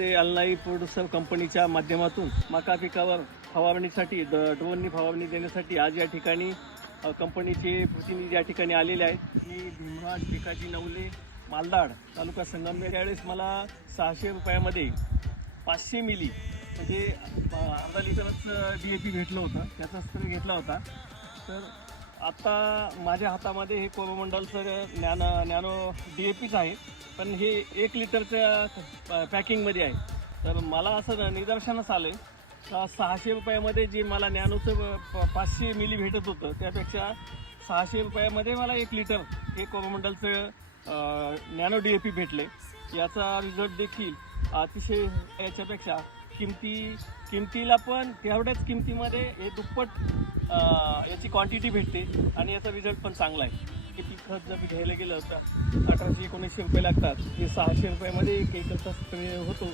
ते अल्नाई प्रोड्युसर कंपनीच्या माध्यमातून मका पिकावर फवारणीसाठी ड्रोननी फवारणी देण्यासाठी आज या ठिकाणी कंपनीचे प्रतिनिधी या ठिकाणी आलेले आहेत. मी भीमराज भिकाजी नवले, मालदाड, तालुका संगमनेर. यावेळेस मला 600 रुपयामध्ये 500 मिली म्हणजे अर्धा लिटरच DAP भेटलं होतं, त्याचा स्प्रे घेतला होता. तर आता माझ्या हातामध्ये हे कोरोमंडलचं नॅनो DAPच आहे, पण हे 1 लिटरच्या पॅकिंगमध्ये आहे. तर मला असं निदर्शनास आलं का 600 रुपयामध्ये जे मला नॅनोचं 500 मिली भेटत होतं त्यापेक्षा 600 रुपयामध्ये मला 1 लिटर हे कोरोमंडलचं नॅनो DAP भेटले. याचा रिझल्ट देखील अतिशय याच्यापेक्षा किमतीला पण तेवढ्याच किमतीमध्ये हे दुप्पट याची क्वांटिटी भेटते आणि याचा रिझल्ट पण चांगला आहे. किती खत जर घ्यायला गेलं तर 1800-1900 रुपये लागतात, हे 600 रुपयामध्ये 1 एकरचा स्प्रे होतो.